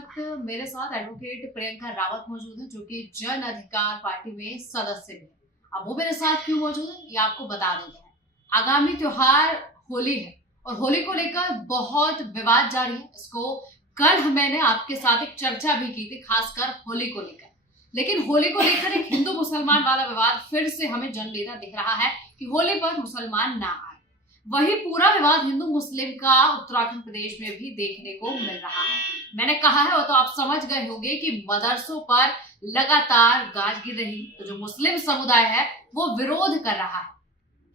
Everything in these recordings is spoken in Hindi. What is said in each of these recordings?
वक्त मेरे साथ एडवोकेट प्रियंका रावत मौजूद है, जो कि जन अधिकार पार्टी में सदस्य भी है। अब वो मेरे साथ क्यों मौजूद है ये आपको बता देते हैं। आगामी त्योहार होली है और होली को लेकर बहुत विवाद जारी है। इसको कल मैंने आपके साथ एक चर्चा भी की थी, खासकर होली को लेकर। लेकिन होली को लेकर एक हिंदू मुसलमान वाला विवाद फिर से हमें जन्म लेता दिख रहा है कि होली पर मुसलमान ना आए। वही पूरा विवाद हिंदू मुस्लिम का उत्तराखंड प्रदेश में भी देखने को मिल रहा है। मैंने कहा है वो तो आप समझ गए होंगे कि मदरसों पर लगातार गाज गिर रही, तो जो मुस्लिम समुदाय है वो विरोध कर रहा है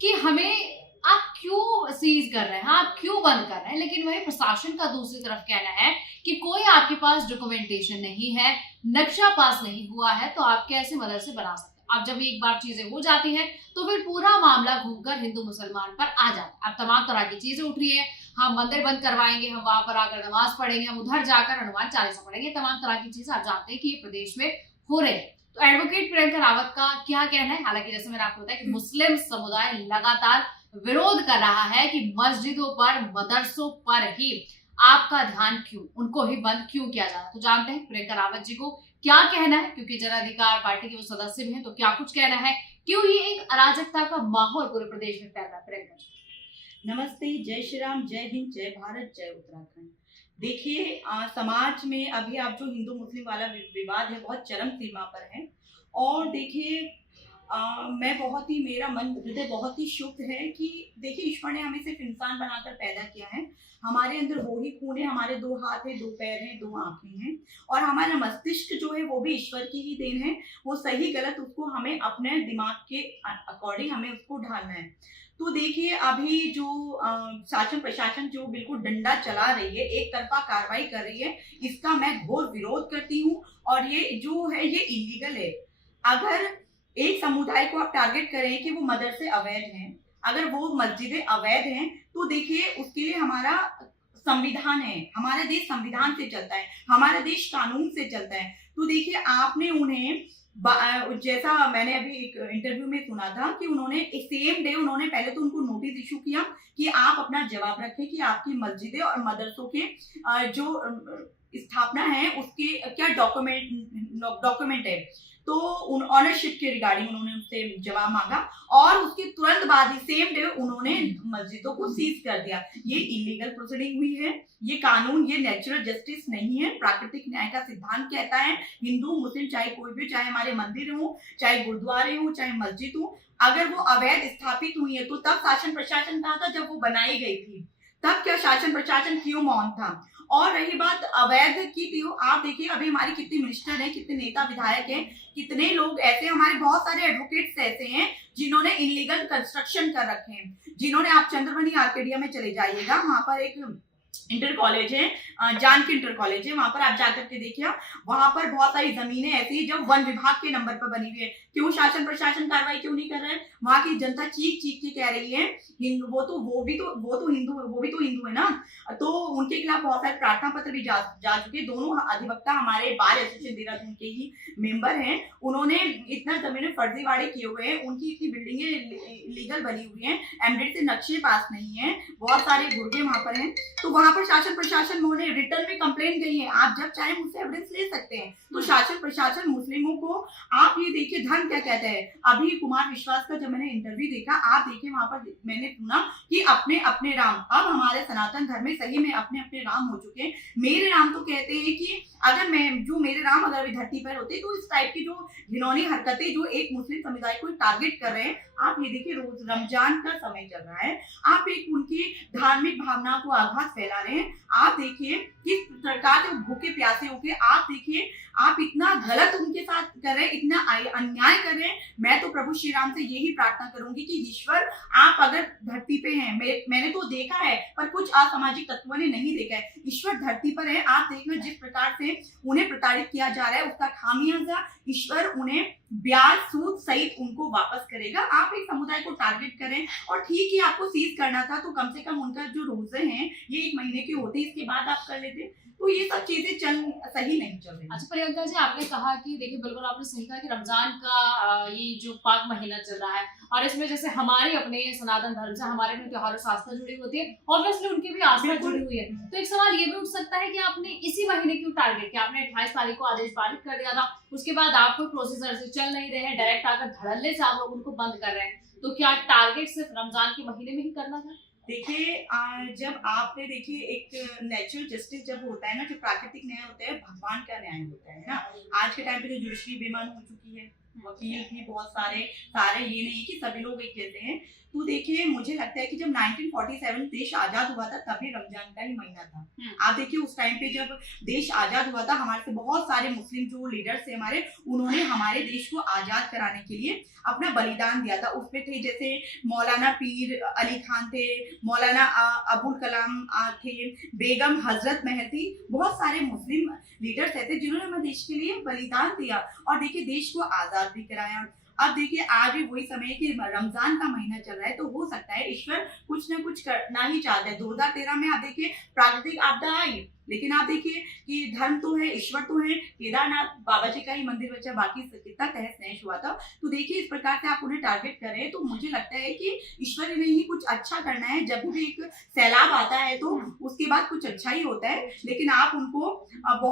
कि हमें आप क्यों सीज कर रहे हैं, आप क्यों बंद कर रहे हैं। लेकिन वही प्रशासन का दूसरी तरफ कहना है कि कोई आपके पास डॉक्यूमेंटेशन नहीं है, नक्शा पास नहीं हुआ है, तो आप कैसे मदरसे बना सकते हैं। अब जब एक बार चीजें हो जाती हैं तो फिर पूरा मामला घूमकर हिंदू मुसलमान पर आ जाता है। अब तमाम तरह की चीजें उठ रही है, हम मंदिर बंद करवाएंगे, हम वहां पर आकर नमाज पढ़ेंगे, हम उधर जाकर हनुमान चालीसा पढ़ेंगे, तमाम तरह की चीजें आप जानते हैं कि ये प्रदेश में हो रही है। तो एडवोकेट प्रियंका रावत का क्या कहना है? हालांकि जैसे मैंने आपको बताया कि मुस्लिम समुदाय लगातार विरोध कर रहा है कि मस्जिदों पर, मदरसों पर ही आपका ध्यान क्यों, उनको ही बंद क्यों किया जा रहा है। तो जानते हैं प्रियंका रावत जी को क्या कहना है, क्योंकि जन अधिकार पार्टी के वो सदस्य भी हैं, तो क्या कुछ कहना है, क्यों ये एक अराजकता का माहौल पूरे प्रदेश में फैल रहा है। प्रियंका जी नमस्ते, जय श्री राम, जय हिंद, जय भारत, जय उत्तराखंड। देखिए, समाज में अभी आप जो हिंदू मुस्लिम वाला विवाद है बहुत चरम सीमा पर है। और देखिए, मैं बहुत ही, मेरा मन हृदय बहुत ही शुद्ध है कि देखिए, ईश्वर ने हमें सिर्फ इंसान बनाकर पैदा किया है। हमारे अंदर वो ही खून है, हमारे दो हाथ है, दो पैर हैं, दो आंखें हैं, और हमारा मस्तिष्क जो है वो भी ईश्वर की ही देन है। वो सही गलत उसको हमें अपने दिमाग के अकॉर्डिंग हमें उसको ढालना है। तो देखिए, अभी जो शासन प्रशासन जो बिल्कुल डंडा चला रही है, एक तरफा कार्रवाई कर रही है, इसका मैं घोर विरोध करती हूँ। और ये जो है ये इलीगल है। अगर एक समुदाय को आप टारगेट करें कि वो मदरसे अवैध हैं, अगर वो मस्जिदें अवैध हैं, तो देखिए उसके लिए हमारा संविधान है, हमारा देश संविधान से चलता है, हमारा देश कानून से चलता है। तो देखिए, आपने उन्हें जैसा मैंने अभी एक इंटरव्यू में सुना था कि उन्होंने सेम डे उन्होंने पहले तो उनको नोटिस इशू किया कि आप अपना जवाब रखें कि आपकी मस्जिदें और मदरसों के जो स्थापना है उसके क्या डॉक्यूमेंट है। तो उन ऑनरशिप के रिगार्डिंग उन्होंने उससे जवाब मांगा, और उसके तुरंत बाद ही सेम डे उन्होंने मस्जिदों को सीज कर दिया। ये इलीगल प्रोसीडिंग हुई है, ये कानून, ये नेचुरल जस्टिस नहीं है। प्राकृतिक न्याय का सिद्धांत कहता है हिंदू मुस्लिम चाहे कोई भी, चाहे हमारे मंदिर हो, चाहे गुरुद्वारे हो, चाहे मस्जिद हो, अगर वो अवैध स्थापित हुई है तो तब शासन प्रशासन कहाँ था जब वो बनाई गई थी? तब क्या शासन प्रशासन क्यों मौन था? और रही बात अवैध की, तो आप देखिए अभी हमारे कितने मिनिस्टर हैं, कितने नेता विधायक हैं, कितने लोग ऐसे, हमारे बहुत सारे एडवोकेट्स ऐसे हैं जिन्होंने इलीगल कंस्ट्रक्शन कर रखे हैं। जिन्होंने, आप चंद्रमणि आर्केडिया में चले जाइएगा, वहां पर एक इंटर कॉलेज है, जानकी इंटर कॉलेज है, वहां पर आप जाकर के देखिए, वहां पर बहुत सारी जमीनें ऐसी है जो वन विभाग के नंबर पर बनी हुई है। क्यों शासन प्रशासन कार्रवाई क्यों नहीं कर रहा है? वहां की जनता चीख चीख के कह रही है हिंदू, वो भी तो हिंदू है ना। तो उनके खिलाफ बहुत सारे प्रार्थना पत्र भी जा चुके। दोनों अधिवक्ता हमारे बार एसोसिएशन देहरादून के ही मेंबर हैं। उन्होंने इतना जमीनें फर्जीवाड़े किए हुए हैं, उनकी इतनी बिल्डिंगें लीगल बनी हुई हैं, एमडेट से नक्शे पास नहीं है, बहुत सारे गुर्गे वहां पर हैं। तो वहां पर शासन प्रशासन ने रिटर्न में कंप्लेंट गई है, आप जब चाहे मुझसे एविडेंस ले सकते हैं। तो शासन प्रशासन मुस्लिमों को, आप ये देखिए धर्म क्या कहता है। अभी कुमार विश्वास का जब मैंने इंटरव्यू देखा, आप देखिए वहां पर मैंने सुना कि अपने अपने राम, अब हमारे सनातन धर्म में सही में अपने अपने राम हो चुके हैं। मेरे राम तो कहते हैं कि अगर मेरे राम अगर अभी धरती पर होते तो इस टाइप की जो घिनौनी हरकतें जो एक मुस्लिम समुदाय को टारगेट कर रहे हैं, आप ये देखिए रोज रमजान का समय चल रहा है, आप एक उनकी धार्मिक भावना को आघात फैला रहे हैं। आप देखिए किस प्रकार से भूखे प्यासे होके, आप देखिए आप इतना गलत उनके साथ कर रहे हैं, इतना अन्याय कर रहे हैं। मैं तो प्रभु श्री राम से यही प्रार्थना करूंगी कि ईश्वर, आप अगर धरती पे हैं, मैंने तो देखा है पर कुछ असामाजिक तत्वों ने नहीं देखा है, ईश्वर धरती पर है। आप देखना जिस प्रकार से उन्हें प्रताड़ित किया जा रहा है, उसका खामियाजा ईश्वर उन्हें ब्याज सूद सहित उनको वापस करेगा। आप एक समुदाय को टारगेट करें, और ठीक है आपको सीज करना था तो कम से कम उनका जो रोजे हैं ये 1 महीने के होते, इसके बाद आप कर लेते। तो तो ये सब चीजें सही नहीं चल रही। अच्छा प्रियंका जी, आपने कहा कि देखिए बिल्कुल आपने सही कहा कि रमजान का ये जो पाक महीना चल रहा है और इसमें जैसे हमारी अपने सनातन धर्म से हमारे भी त्योहारों से आस्था जुड़ी होती है, ऑब्वियसली उनकी भी आस्था बिल्कुल। जुड़ी हुई है। तो एक सवाल ये भी उठ सकता है कि आपने इसी महीने क्यों टारगेट किया? आपने 28 तारीख को आदेश पारित कर दिया था, उसके बाद आप कोई प्रोसीजर से चल नहीं रहे हैं, डायरेक्ट आकर धड़ल्ले से आप लोग उनको बंद कर रहे हैं, तो क्या टारगेट सिर्फ रमजान के महीने में ही करना था? देखिए जब आपने देखिए एक नेचुरल जस्टिस जब होता है ना, जो प्राकृतिक न्याय होता है, भगवान का न्याय होता है ना। आज के टाइम पे तो जुडिशरी बेमान हो चुकी है, वकील भी बहुत सारे ये नहीं कि सभी लोग एक जैसे हैं। तो देखिए मुझे लगता है कि जब 1947 देश आजाद हुआ था तभी रमजान का ही महीना था। आप देखिए उस टाइम पे जब देश आजाद हुआ था, हमारे से बहुत सारे मुस्लिम जो लीडर्स थे हमारे, उन्होंने हमारे देश को आजाद कराने के लिए अपना बलिदान दिया था। उसमें थे जैसे मौलाना पीर अली खान थे, मौलाना अबुल कलाम थे, बेगम हजरत महल थी, बहुत सारे मुस्लिम लीडर्स थे जिन्होंने हमारे देश के लिए बलिदान दिया और देखिए देश को आजाद भी कराया। अब देखिए आज भी वही समय है कि रमजान का महीना चल रहा है, तो हो सकता है ईश्वर कुछ ना कुछ करना ही चाहता है। 2013 में आप देखिए प्राकृतिक आपदा आई, लेकिन आप देखिए कि धर्म तो है, ईश्वर तो है, केदारनाथ बाबा जी का ही मंदिर बचा, बाकी कितना तहस नहस हुआ था। तो देखिए इस प्रकार से आप उन्हें टारगेट कर रहे हैं, तो मुझे लगता है कि ईश्वर ने ही कुछ अच्छा करना है। जब भी एक सैलाब आता है तो उसके बाद कुछ अच्छा ही होता है, लेकिन आप उनको आप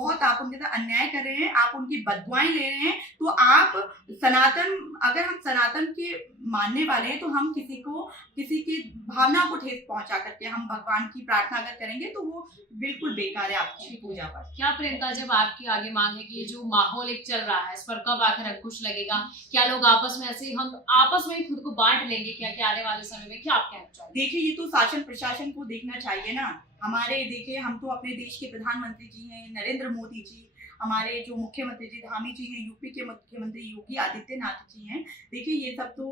उनके साथ अन्याय कर रहे हैं, आप उनकी बददुआएं ले रहे हैं। तो आप अगर हम सनातन के मानने वाले हैं तो हम किसी की भावना को ठेस पहुंचा करके हम भगवान की प्रार्थना अगर करेंगे तो वो बिल्कुल बेकार है आपकी पूजा पर। क्या प्रियंका, जब आपकी आगे मांग है कि ये जो माहौल एक चल रहा है इस पर कब आखिर अंकुश लगेगा? क्या लोग आपस में ऐसे हम आपस में ही खुद को बांट लेंगे क्या आने वाले समय में? क्या आप कहना चाहेंगे? देखिए ये तो शासन प्रशासन को देखना चाहिए ना। हमारे देखिए हम तो अपने देश के प्रधानमंत्री जी हैं नरेंद्र मोदी जी, हमारे जो मुख्यमंत्री जी धामी जी हैं, यूपी के मुख्यमंत्री योगी आदित्यनाथ जी हैं। देखिए ये सब तो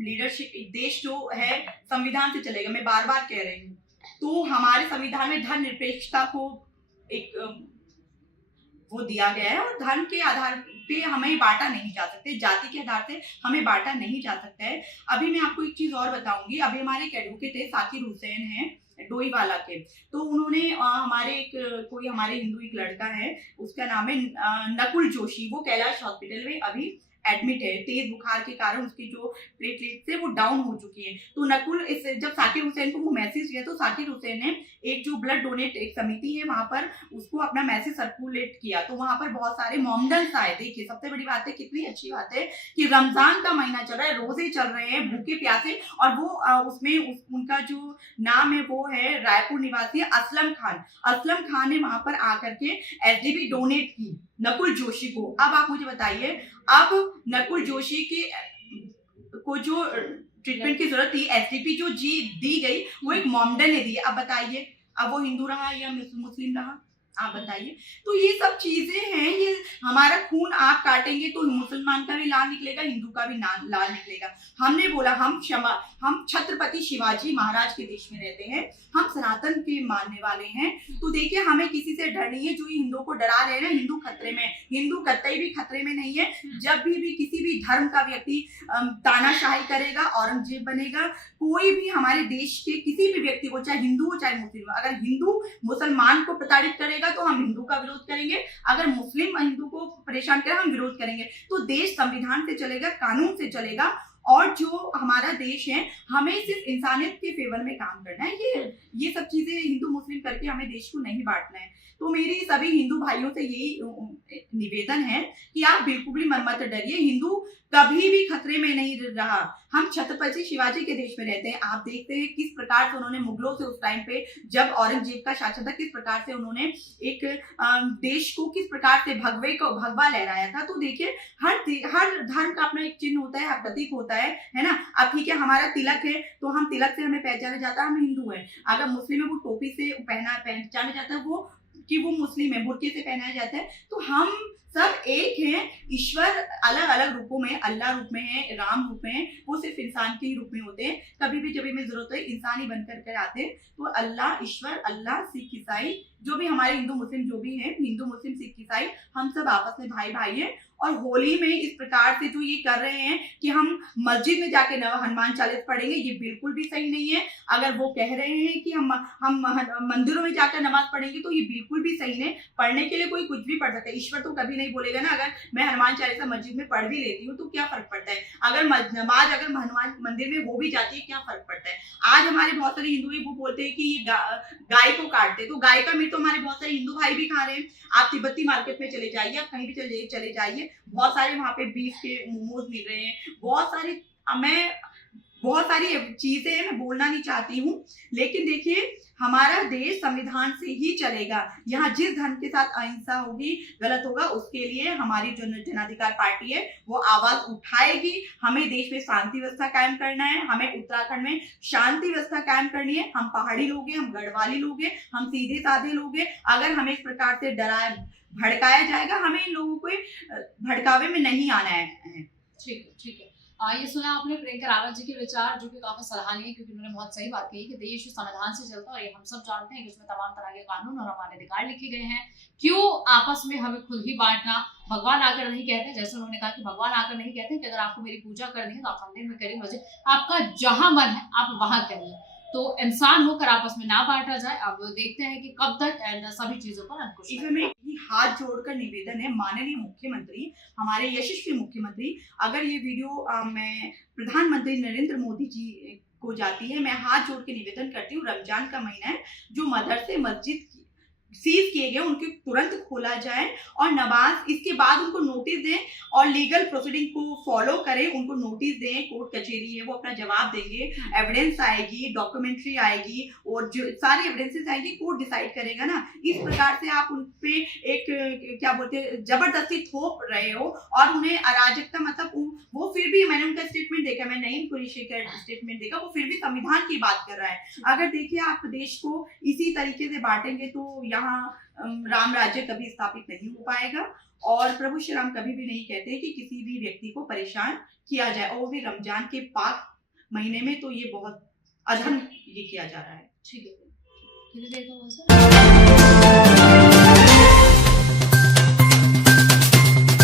लीडरशिप, देश जो है संविधान से चलेगा, मैं बार बार कह रही हूँ। तो हमारे संविधान में धर्मनिरपेक्षता को एक वो दिया गया है और धर्म के आधार पे हमें बांटा नहीं जा सकते, जाति के आधार से हमें बांटा नहीं जा सकता है। अभी मैं आपको एक चीज और बताऊंगी। अभी हमारे एक एडवोकेट है साकिर हुसैन है डोईवाला के, तो उन्होंने हमारे हिंदू एक लड़का है, उसका नाम है नकुल जोशी, वो कैलाश हॉस्पिटल में अभी एडमिट है। तेज बुखार के कारण उसकी जो प्लेटलेट थे वो डाउन हो चुकी है। तो नकुल जब साकिर हुसैन को वो मैसेज किया तो साकिर हुसैन ने एक जो ब्लड डोनेट एक समिति है वहां पर उसको अपना मैसेज सर्कुलेट किया, तो वहां पर बहुत सारे मोमडन्स आए। देखिए सबसे बड़ी बात है, कितनी अच्छी बात है कि रमजान का महीना चल रहा है, रोजे चल रहे हैं भूखे प्यासे, और वो उसमें उनका जो नाम है वो है रायपुर निवासी असलम खान ने वहां पर आकर के एसडीपी डोनेट की नकुल जोशी को। अब आप मुझे बताइए, अब नकुल जोशी को जो ट्रीटमेंट की जरूरत थी, एसडीपी जो दी गई वो एक मोमडन ने दी। अब बताइए, अब वो हिंदू रहा या मुस्लिम रहा, आप बताइए। तो ये सब चीजें हैं, ये हमारा खून आप काटेंगे तो मुसलमान का भी लाल निकलेगा, हिंदू का भी लाल निकलेगा। हमने बोला हम छत्रपति शिवाजी महाराज के देश में रहते हैं, हम सनातन के मानने वाले हैं। तो देखिए हमें किसी से डर नहीं है। जो हिंदू को डरा रहे हैं ना, हिंदू खतरे में, हिंदू कतई भी खतरे में नहीं है। जब भी किसी भी धर्म का व्यक्ति तानाशाही करेगा, औरंगजेब बनेगा, कोई भी हमारे देश के किसी भी व्यक्ति को, चाहे हिंदू हो चाहे मुस्लिम, अगर हिंदू मुसलमान को प्रताड़ित करेगा तो हम हिंदू का विरोध करेंगे, अगर मुस्लिम हिंदू को परेशान करे हम विरोध करेंगे। तो देश संविधान से चलेगा, कानून से चलेगा, और जो हमारा देश है हमें सिर्फ इंसानियत के फेवर में काम करना है। ये सब चीजें हिंदू मुस्लिम करके हमें देश को नहीं बांटना है। तो मेरी सभी हिंदू भाइयों से यही निवेदन है कि आप बिल्कुल भी मत डरिए, हिंदू कभी भी खतरे में नहीं रहा। हम छत्रपति शिवाजी के देश में रहते हैं। आप देखते हैं किस प्रकार से उन्होंने मुगलों से उस टाइम पे जब औरंगजेब का शासन था, किस प्रकार से उन्होंने एक देश को किस प्रकार से भगवा लहराया था। तो देखिए हर धर्म का अपना एक चिन्ह होता है, प्रतीक होता है ना। अब ठीक है, हमारा तिलक है तो हम तिलक से हमें पहचाना जाता है हम हिंदू हैं। अगर मुस्लिम है वो टोपी से पहचाना जाता है वो कि वो मुस्लिम है, बुर्के से पहनाया जाता है। तो हम सब एक हैं। ईश्वर अलग अलग रूपों में, अल्लाह रूप में है, राम रूप में है, वो सिर्फ इंसान के ही रूप में होते हैं। कभी भी जब हमें जरूरत है इंसान ही बनकर कर आते हैं। तो अल्लाह, ईश्वर, अल्लाह, सिख, ईसाई, जो भी हमारे हिंदू मुस्लिम जो भी हैं, हिंदू मुस्लिम सिख ईसाई, हम सब आपस में भाई भाई हैं। और होली में इस प्रकार से जो ये कर रहे हैं कि हम मस्जिद में जाके हनुमान चालीसा पढ़ेंगे, ये बिल्कुल भी सही नहीं है। अगर वो कह रहे हैं कि हम मंदिरों में जाकर नमाज पढ़ेंगे, तो ये बिल्कुल भी सही नहीं। पढ़ने के लिए कोई कुछ भी पढ़ सकता है, ईश्वर तो कभी नहीं बोलेगा ना। अगर मैं हनुमान चालीसा मस्जिद में पढ़ भी लेती हूँ तो क्या फर्क पड़ता है, अगर नमाज अगर हनुमान मंदिर में हो भी जाती है, क्या फर्क पड़ता है। आज हमारे बहुत सारे हिंदू वो बोलते हैं कि ये गाय को काटते, तो गाय का मीट तो हमारे बहुत सारे हिंदू भाई भी खा रहे हैं। आप तिब्बती मार्केट में चले जाइए, आप कहीं भी चले जाइए, बहुत सारे वहां पे बीफ के मोमोज मिल रहे हैं, बहुत सारी चीजें हैं, मैं बोलना नहीं चाहती हूँ। लेकिन देखिए, हमारा देश संविधान से ही चलेगा। यहाँ जिस धर्म के साथ अहिंसा होगी, गलत होगा, उसके लिए हमारी जो जनाधिकार पार्टी है वो आवाज उठाएगी। हमें देश में शांति व्यवस्था कायम करना है, हमें उत्तराखंड में शांति व्यवस्था कायम करनी है। हम पहाड़ी लोग हैं, हम गढ़वाली लोग हैं, हम सीधे साधे लोग हैं। अगर हमें इस प्रकार से डराया भड़काया जाएगा, हमें इन लोगों को भड़कावे में नहीं आना है। ठीक है, ठीक है। ये सुना आपने प्रियंका रावत जी के विचार, जो कि काफी सराहनीय है, क्योंकि उन्होंने बहुत सही बात कही कि देश संविधान से चलता है और ये हम सब जानते हैं कि उसमें तमाम तरह के कानून और हमारे अधिकार लिखे गए हैं। क्यों आपस में हमें खुद ही बांटना। भगवान आकर नहीं कहते, जैसे उन्होंने कहा कि भगवान आकर नहीं कहते कि अगर आपको मेरी पूजा करनी है तो आप मंदिर में करिए, मस्जिद, आपका जहां मन है आप वहां करिए। तो इंसान होकर आपस में ना बांटा जाए। अब देखते हैं कि कब तक सभी चीजों पर अंकुश में हाथ जोड़कर निवेदन है, माननीय मुख्यमंत्री, हमारे यशस्वी मुख्यमंत्री, अगर ये वीडियो मैं प्रधानमंत्री नरेंद्र मोदी जी को जाती है, मैं हाथ जोड़ के निवेदन करती हूँ, रमजान का महीना है, जो मदरसे मस्जिद सीज किए गए उनके तुरंत खोला जाए और नमाज, इसके बाद उनको नोटिस दें और लीगल प्रोसीडिंग को फॉलो करें। उनको नोटिस दें, कोर्ट कचहरी है वो अपना जवाब देंगे, एविडेंस आएगी, डॉक्यूमेंट्री आएगी और जो सारी एविडेंसेस आएगी, कोर्ट डिसाइड करेगा ना। इस प्रकार से आप उन पे एक क्या बोलते हैं, जबरदस्ती थोप रहे हो और उन्हें अराजकता, मतलब वो फिर भी, मैंने उनका स्टेटमेंट देखा, मैं नहीं उनको स्टेटमेंट देखा, वो फिर भी संविधान की बात कर रहा है। अगर देखिए आप देश को इसी तरीके से बांटेंगे तो यहाँ राम राज्य कभी स्थापित नहीं हो पाएगा। और प्रभु श्री राम कभी भी नहीं कहते कि किसी भी व्यक्ति को परेशान किया जाए, और वो भी रमजान के पाक महीने में, तो ये बहुत अधर्म ये किया जा रहा है। ठीक है,